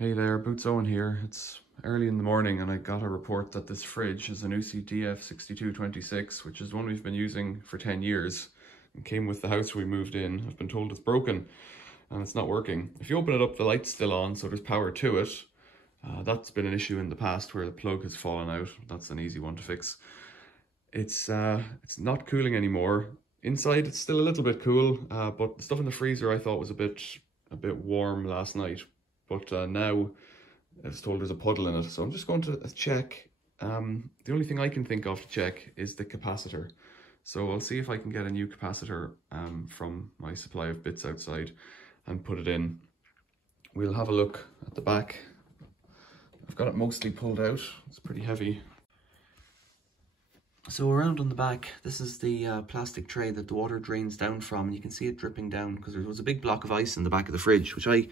Hey there, Boots Owen here. It's early in the morning and I got a report that this fridge is a Zanussi DF 6226, which is the one we've been using for 10 years and came with the house we moved in. I've been told it's broken and it's not working. If you open it up, the light's still on, so there's power to it. That's been an issue in the past where the plug has fallen out. That's an easy one to fix. It's not cooling anymore. Inside it's still a little bit cool, but the stuff in the freezer I thought was a bit warm last night. But now I was told there's a puddle in it, so I'm just going to check. The only thing I can think of to check is the capacitor. So I'll see if I can get a new capacitor from my supply of bits outside and put it in. We'll have a look at the back. I've got it mostly pulled out. It's pretty heavy. So around on the back, this is the plastic tray that the water drains down from, and you can see it dripping down because there was a big block of ice in the back of the fridge, which I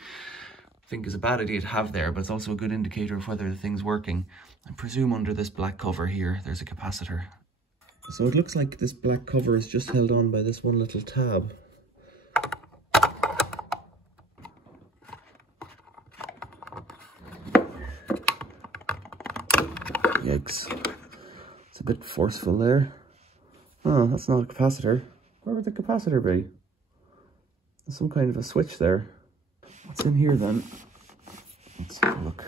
think is a bad idea to have there, but it's also a good indicator of whether the thing's working. I presume under this black cover here, there's a capacitor. So it looks like this black cover is just held on by this one little tab. Yikes. It's a bit forceful there. Oh, that's not a capacitor. Where would the capacitor be? There's some kind of a switch there. What's in here then? Let's have a look.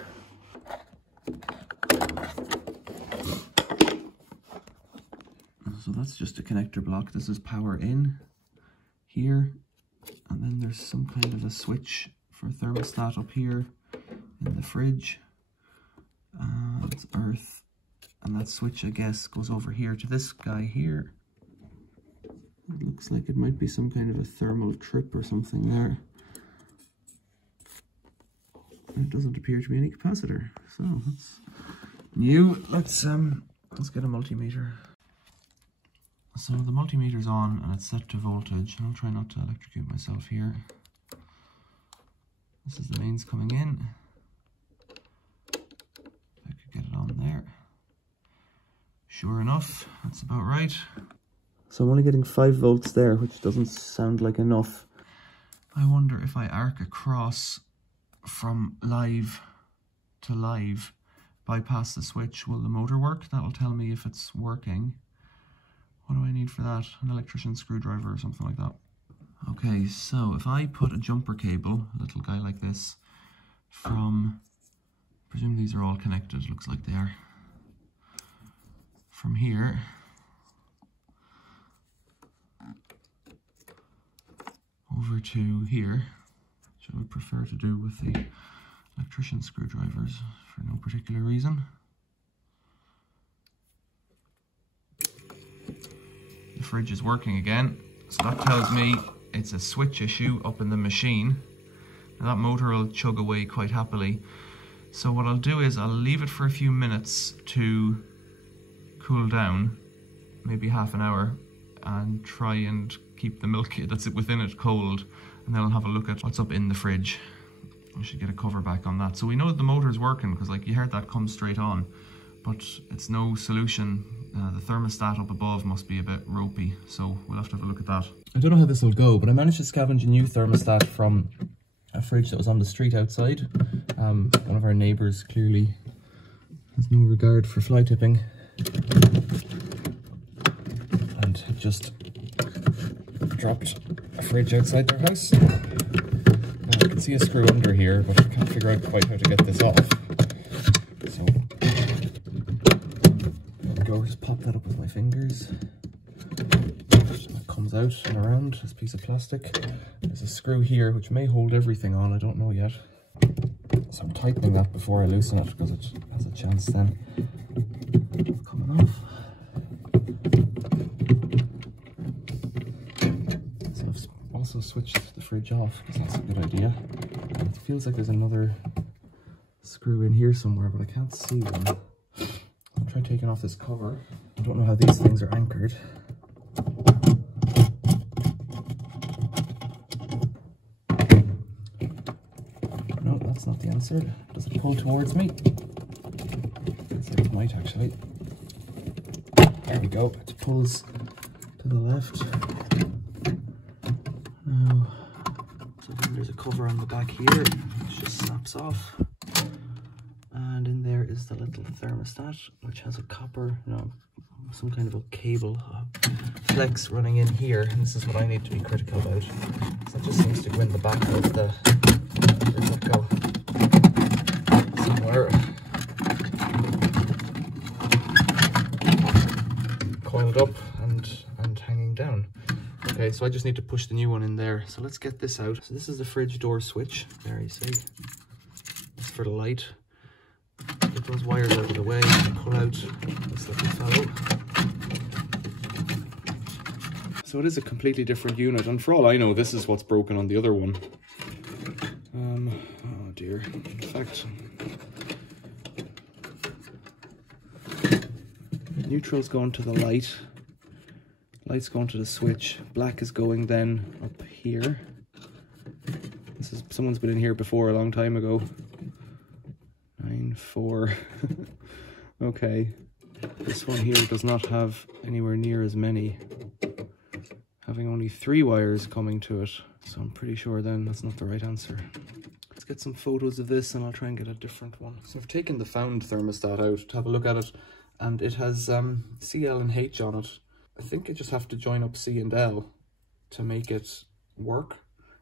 So that's just a connector block. This is power in here. And then there's some kind of a switch for thermostat up here in the fridge. It's earth. And that switch, I guess, goes over here to this guy here. It looks like it might be some kind of a thermal trip or something there. It doesn't appear to be any capacitor, so that's new. Let's get a multimeter. So the multimeter's on and it's set to voltage. I'll try not to electrocute myself here. This is the mains coming in. If I could get it on there. Sure enough, that's about right. So I'm only getting 5 volts there, which doesn't sound like enough. I wonder if I arc across from live to live, bypass the switch, will the motor work? That'll tell me if it's working. What do I need for that? An electrician's screwdriver or something like that. Okay, so if I put a jumper cable, a little guy like this, from, I presume these are all connected, looks like they are, from here over to here, which I would prefer to do with the electrician screwdrivers for no particular reason. The fridge is working again, so that tells me it's a switch issue up in the machine. Now that motor will chug away quite happily. So what I'll do is I'll leave it for a few minutes to cool down, maybe half an hour, and try and keep the milk that's within it cold, and then I'll have a look at what's up in the fridge. I should get a cover back on that. So we know that the motor's working because, like, you heard that come straight on, but it's no solution. The thermostat up above must be a bit ropey, so we'll have to have a look at that. I don't know how this will go, but I managed to scavenge a new thermostat from a fridge that was on the street outside. One of our neighbours clearly has no regard for fly tipping and had just dropped a fridge outside their house. I can see a screw under here, but I can't figure out quite how to get this off. So there we go, just pop that up with my fingers. That comes out and around, this piece of plastic. There's a screw here which may hold everything on, I don't know yet. So I'm tightening that before I loosen it because it has a chance then of coming off. So I've also switched the fridge off because that's a good idea. And it feels like there's another screw in here somewhere, but I can't see one. I'll try taking off this cover. I don't know how these things are anchored. No, that's not the answer. Does it pull towards me? Feels like it might actually. There we go. It pulls to the left. Now, so then there's a cover on the back here, which just snaps off. is the little thermostat, which has a copper, no, some kind of a cable flex running in here, and this is what I need to be critical about. So it just seems to go in the back of the, where does that go? Somewhere. Coiled up and hanging down. Okay, so I just need to push the new one in there. So let's get this out. So this is the fridge door switch. There you see. It's for the light. Get those wires out of the way and pull out this little fellow. So it is a completely different unit, and for all I know, this is what's broken on the other one. Oh dear. In fact, neutral's going to the light. Light's going to the switch. Black is going then up here. This is, someone's been in here before a long time ago. 9-4. Okay. This one here does not have anywhere near as many, having only 3 wires coming to it. So I'm pretty sure then that's not the right answer. Let's get some photos of this and I'll try and get a different one. So I've taken the found thermostat out to have a look at it, and it has C, L and H on it. I think I just have to join up C and L to make it work.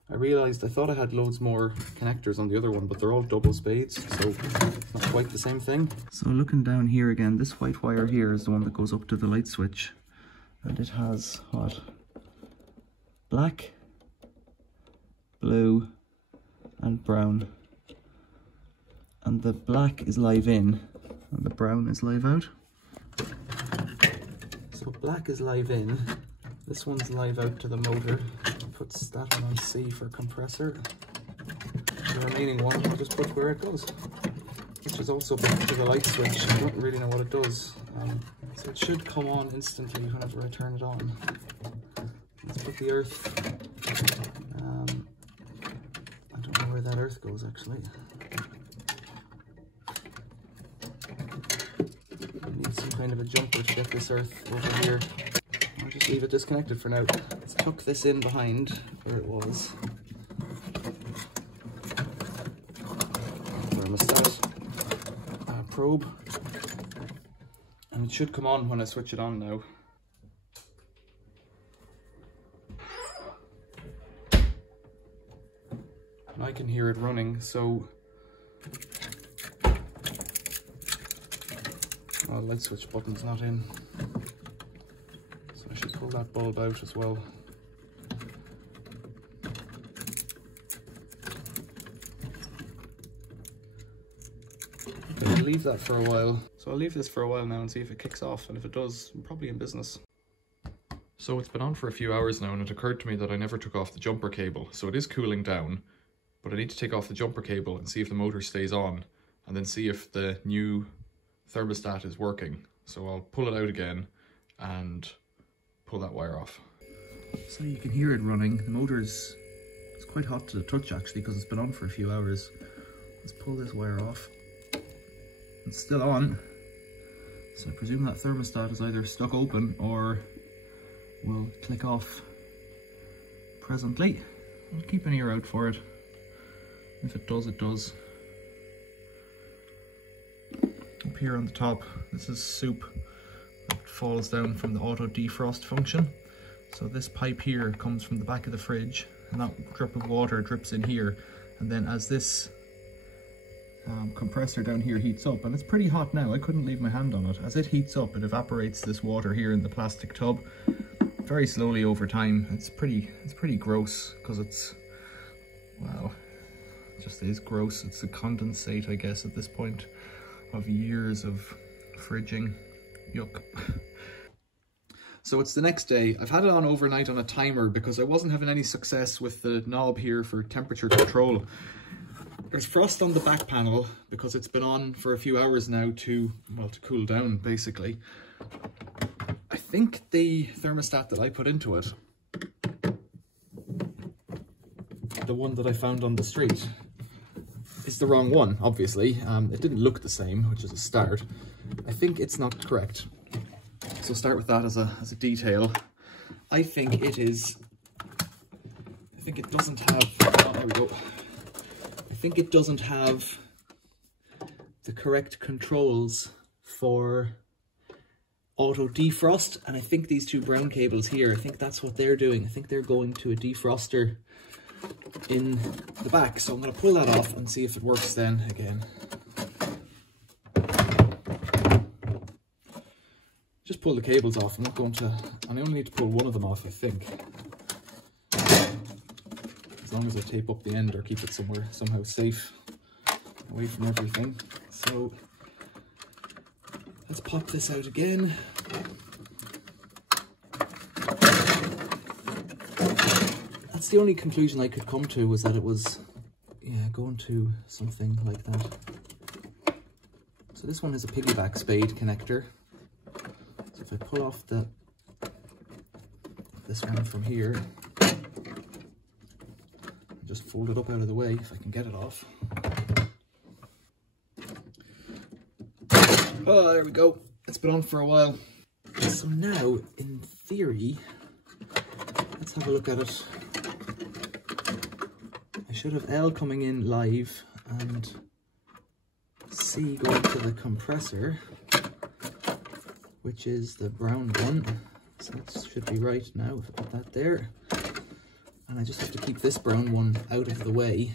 I realised I thought I had loads more connectors on the other one, but they're all double spades, so it's not quite the same thing. So looking down here again, this white wire here is the one that goes up to the light switch. And it has, what? Black, blue and brown. And the black is live in and the brown is live out. So black is live in, this one's live out to the motor. I'll put that one on C for compressor. The remaining one I'll just put where it goes, which is also back to the light switch. I don't really know what it does. So it should come on instantly whenever I turn it on. Let's put the earth. I don't know where that earth goes actually. Need some kind of a jumper to get this earth over here. I'll just leave it disconnected for now. Let's tuck this in behind where it was. Thermostat probe, and it should come on when I switch it on now. And I can hear it running, so well, light switch button's not in, so I should pull that bulb out as well. Okay, I'll leave that for a while. So I'll leave this for a while now and see if it kicks off, and if it does, I'm probably in business. So it's been on for a few hours now, and it occurred to me that I never took off the jumper cable, so it is cooling down, but I need to take off the jumper cable and see if the motor stays on, and then see if the new thermostat is working. So I'll pull it out again and pull that wire off. So you can hear it running. The motor's, it's quite hot to the touch actually because it's been on for a few hours. Let's pull this wire off. It's still on. So I presume that thermostat is either stuck open or will click off presently. I'll keep an ear out for it. If it does, it does. Up here on the top, this is soup that falls down from the auto defrost function. So this pipe here comes from the back of the fridge, and that drip of water drips in here, and then as this compressor down here heats up, and it's pretty hot now, I couldn't leave my hand on it. As it heats up, it evaporates this water here in the plastic tub very slowly over time. It's pretty gross because it's, wow, it just is gross. It's a condensate, I guess, at this point of years of fridging. Yuck. So it's the next day. I've had it on overnight on a timer because I wasn't having any success with the knob here for temperature control. There's frost on the back panel because it's been on for a few hours now to, well, to cool down basically. I think the thermostat that I put into it, the one that I found on the street, is the wrong one, obviously. It didn't look the same, which is a start. I think it's not correct. So start with that as a detail. I think it is, I think it doesn't have, oh, there we go. I think it doesn't have the correct controls for auto defrost, and I think these two brown cables here, I think that's what they're doing. I think they're going to a defroster in the back. So I'm going to pull that off and see if it works then again. Just pull the cables off. I'm not going to, and I only need to pull one of them off, I think. As long as I tape up the end or keep it somehow safe away from everything. So let's pop this out again. That's the only conclusion I could come to, was that it was, yeah, going to something like that. So this one has a piggyback spade connector. So if I pull off this one from here, just fold it up out of the way if I can get it off. Oh, there we go. It's been on for a while. So now, in theory, let's have a look at it. I should have L coming in live and C going to the compressor, which is the brown one. So that should be right now if I put that there. And I just have to keep this brown one out of the way.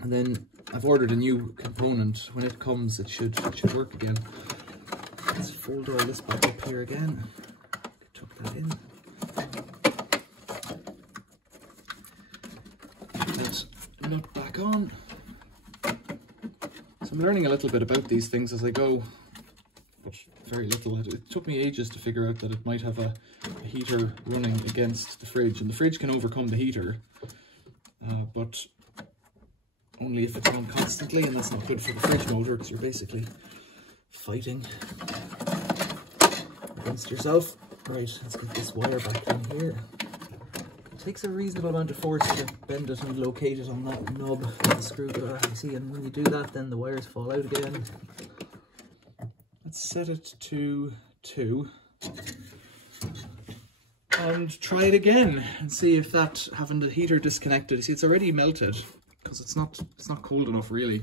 And then I've ordered a new component. When it comes, it should work again. Let's fold all this back up here again. Tuck that in. That nut back on. So I'm learning a little bit about these things as I go, but very little. It took me ages to figure out that it might have a heater running against the fridge, and the fridge can overcome the heater, but only if it's on constantly, and that's not good for the fridge motor, because you're basically fighting against yourself. Right, let's get this wire back in here. It takes a reasonable amount of force to bend it and locate it on that knob of the screwdriver. You see, and when you do that, then the wires fall out again. Let's set it to 2. And try it again and see if that, having the heater disconnected, you see it's already melted, because it's not cold enough really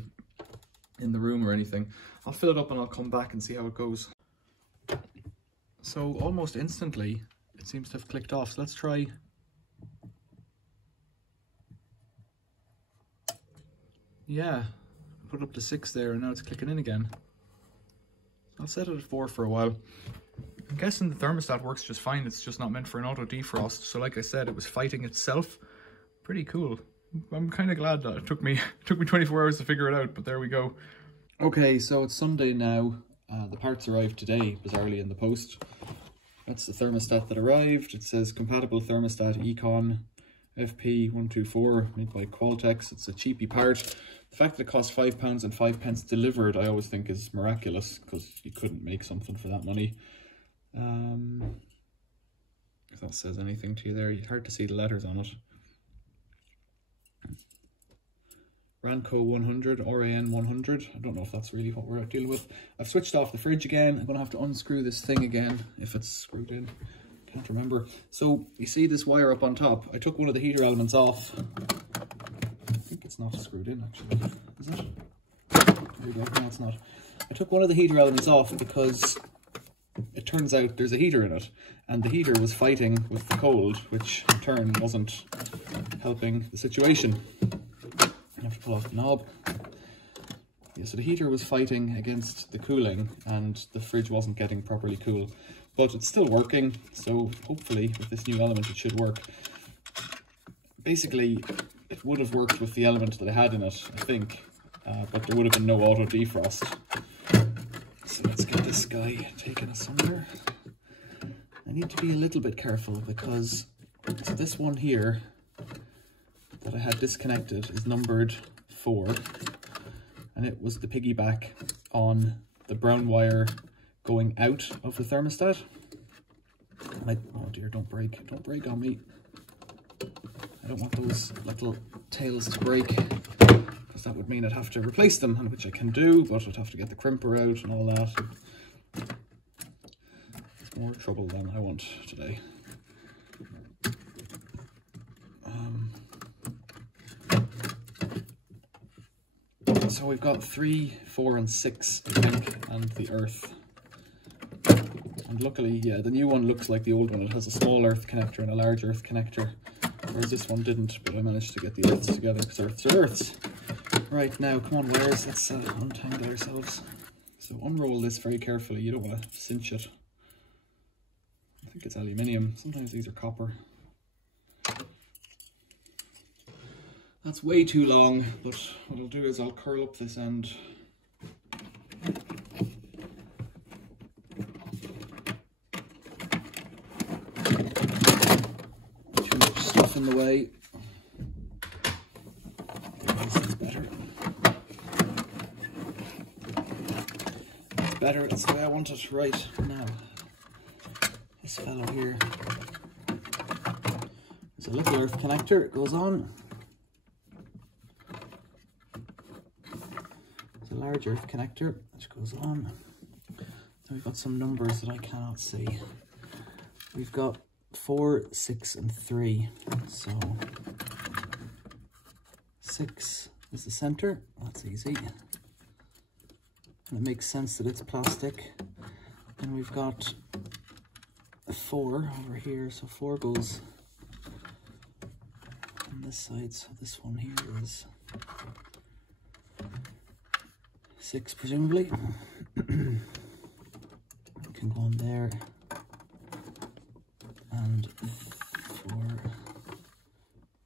in the room or anything. I'll fill it up and I'll come back and see how it goes. So almost instantly it seems to have clicked off. So let's try. Yeah, put it up to 6 there and now it's clicking in again. I'll set it at 4 for a while. I'm guessing the thermostat works just fine. It's just not meant for an auto defrost. So like I said, it was fighting itself. Pretty cool. I'm kind of glad that it took me 24 hours to figure it out, but there we go. Okay, so it's Sunday now. The parts arrived today, bizarrely, in the post. That's the thermostat that arrived. It says compatible thermostat Econ FP124, made by Qualtex. It's a cheapy part. The fact that it costs £5 and 5 pence delivered, I always think is miraculous, because you couldn't make something for that money. If that says anything to you there, it's hard to see the letters on it. Ranco 100, RAN 100. I don't know if that's really what we're dealing with. I've switched off the fridge again. I'm going to have to unscrew this thing again if it's screwed in. Can't remember. So you see this wire up on top. I took one of the heater elements off. I think it's not screwed in actually. Is it? There we go. No, it's not. I took one of the heater elements off because it turns out there's a heater in it. And the heater was fighting with the cold, which in turn wasn't helping the situation. I have to pull off the knob. Yeah, so the heater was fighting against the cooling and the fridge wasn't getting properly cool. But it's still working, so hopefully with this new element it should work. Basically, it would have worked with the element that I had in it, I think, but there would have been no auto defrost. So let's get this guy taken asunder. I need to be a little bit careful because so this one here that I had disconnected is numbered 4, and it was the piggyback on the brown wire going out of the thermostat. Oh dear, don't break on me. I don't want those little tails to break, because that would mean I'd have to replace them, and which I can do, but I'd have to get the crimper out and all that. It's more trouble than I want today. So we've got 3, 4 and 6, I think, and the earth. And luckily, yeah, the new one looks like the old one. It has a small earth connector and a large earth connector, whereas this one didn't, but I managed to get the earths together because earths are earths. Right, now, come on wires, let's untangle ourselves. So unroll this very carefully, you don't want to cinch it. I think it's aluminium, sometimes these are copper. That's way too long, but what I'll do is I'll curl up this end. Too much stuff in the way. This is better. It's better, that's the way I want it. Right, now, this fellow here. There's a little earth connector, it goes on. Large earth connector which goes on. Then we've got some numbers that I cannot see. We've got 4, 6 and 3. So 6 is the center, that's easy. And it makes sense that it's plastic. Then we've got a 4 over here, so 4 goes on this side, so this one here is 6 presumably. Can go on there. And 4,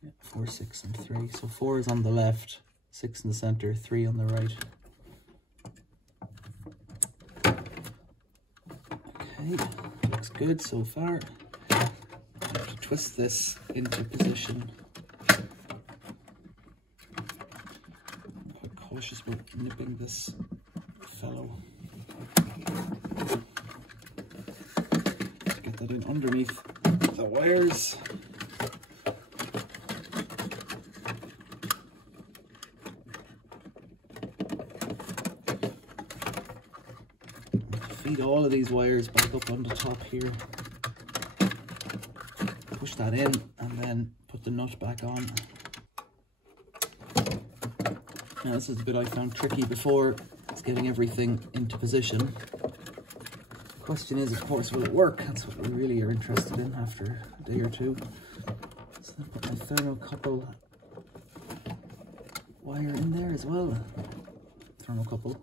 yeah, 4, 6 and 3. So 4 is on the left, 6 in the center, 3 on the right. Okay, looks good so far. I have to twist this into position. Cautious about nipping this fellow. Let's get that in underneath the wires. Feed all of these wires back up on the top here. Push that in and then put the nut back on. Now this is the bit I found tricky before, it's getting everything into position. The question is, of course, will it work? That's what we really are interested in after a day or two. So I'll put my thermocouple wire in there as well. Thermocouple.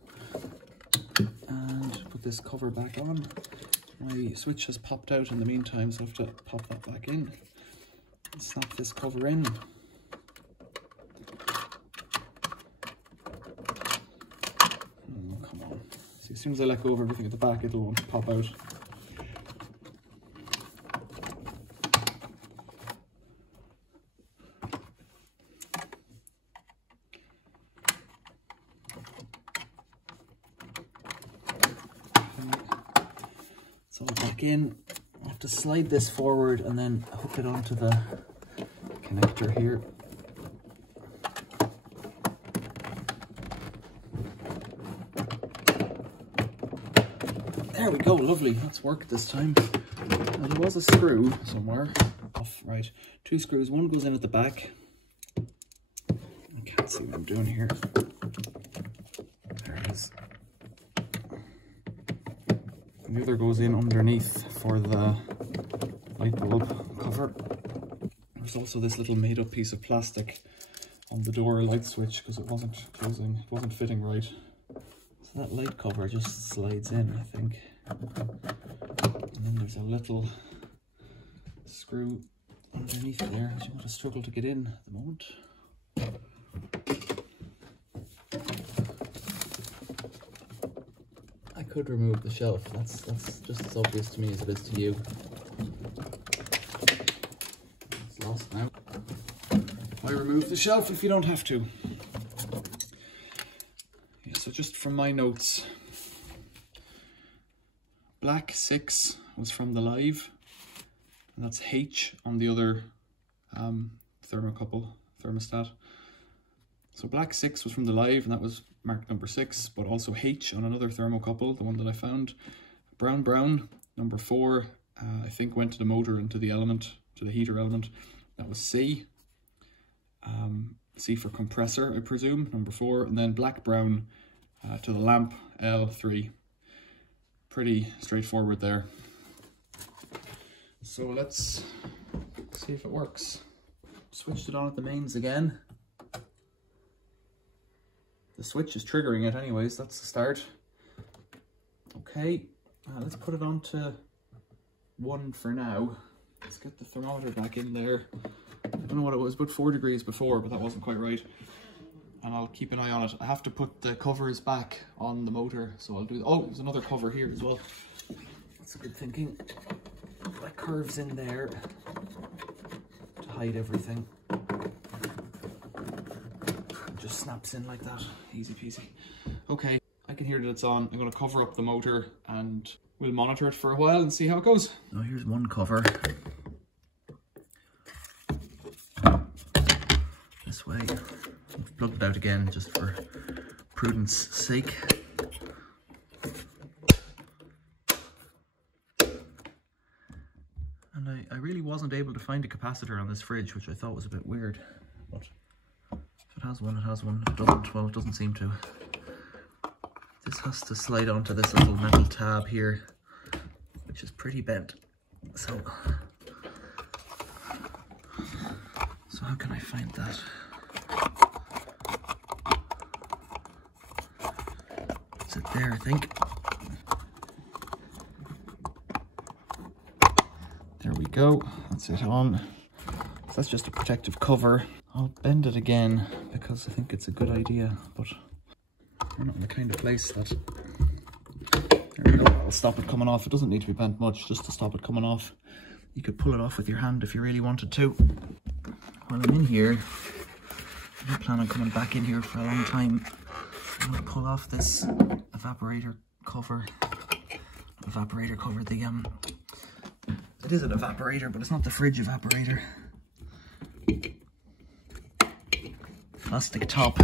And put this cover back on. My switch has popped out in the meantime, so I have to pop that back in. And snap this cover in. As soon as I let go of everything at the back, it'll pop out. It's all back in. I have to slide this forward and then hook it onto the connector here. There we go, lovely, that's worked this time. Now there was a screw somewhere off, right, 2 screws, one goes in at the back. I can't see what I'm doing here. There it is. And the other goes in underneath for the light bulb cover. There's also this little made up piece of plastic on the door light switch because it wasn't closing, it wasn't fitting right. So that light cover just slides in, I think. And then there's a little screw underneath there, which I'm going to struggle to get in at the moment. I could remove the shelf, that's just as obvious to me as it is to you. It's lost now. Why remove the shelf if you don't have to? Yeah, so just from my notes, black 6 was from the live, and that's H on the other thermostat. So black 6 was from the live, and that was marked number 6, but also H on another thermocouple, the one that I found. Brown, number 4, I think went to the motor and to the element, to the heater element. That was C. C for compressor, I presume, number 4, and then black brown to the lamp, L3. Pretty straightforward there. So let's see if it works. Switched it on at the mains again. The switch is triggering it anyways, that's the start. Okay, let's put it on to 1 for now. Let's get the thermometer back in there. I don't know what it was, about 4 degrees before, but that wasn't quite right. And I'll keep an eye on it. I have to put the covers back on the motor, so I'll do... Oh, there's another cover here as well. That's good thinking. That curves in there to hide everything. It just snaps in like that, easy peasy. Okay, I can hear that it's on. I'm going to cover up the motor and we'll monitor it for a while and see how it goes. Now here's one cover. This way. I've plugged it out again just for prudence sake. And I really wasn't able to find a capacitor on this fridge, which I thought was a bit weird. But if it has one, it has one. If it doesn't, well, it doesn't seem to. This has to slide onto this little metal tab here, which is pretty bent. So how can I find that? Is it there, I think? There we go, that's it on. So that's just a protective cover. I'll bend it again because I think it's a good idea, but we're not in the kind of place that... There we go, I'll stop it coming off. It doesn't need to be bent much, just to stop it coming off. You could pull it off with your hand if you really wanted to. While I'm in here, I don't plan on coming back in here for a long time. I'm going to pull off this evaporator cover. It is an evaporator, but it's not the fridge evaporator. Plastic top.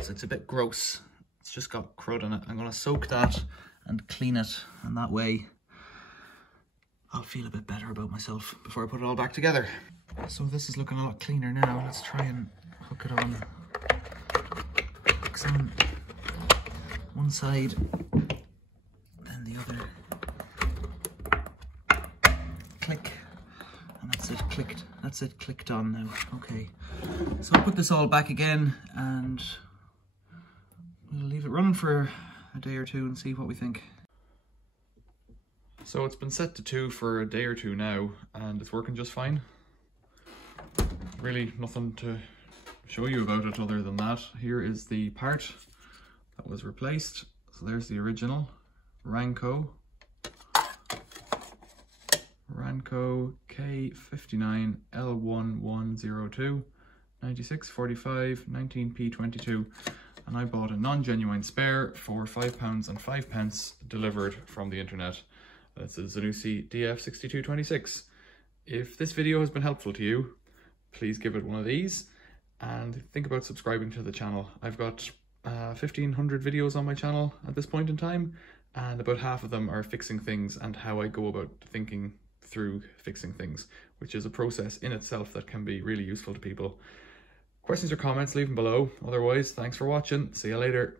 So it's a bit gross. It's just got crud in it. I'm going to soak that and clean it, and that way I'll feel a bit better about myself before I put it all back together. So this is looking a lot cleaner now. Let's try and hook it on. Hooks on one side, then the other. Click, and that's it, clicked. That's it, clicked on now. Okay, so I'll put this all back again and we'll leave it running for a day or two and see what we think. So it's been set to 2 for a day or two now and it's working just fine. Really nothing to show you about it other than that. Here is the part that was replaced. So there's the original Ranco K59 L1 102 9645 19P22, and I bought a non-genuine spare for £5.05 delivered from the internet. That's a Zanussi DF 6226. If this video has been helpful to you, please give it one of these and think about subscribing to the channel. I've got 1500 videos on my channel at this point in time, and about half of them are fixing things and how I go about thinking through fixing things, which is a process in itself that can be really useful to people. Questions or comments, leave them below. Otherwise, thanks for watching. See you later.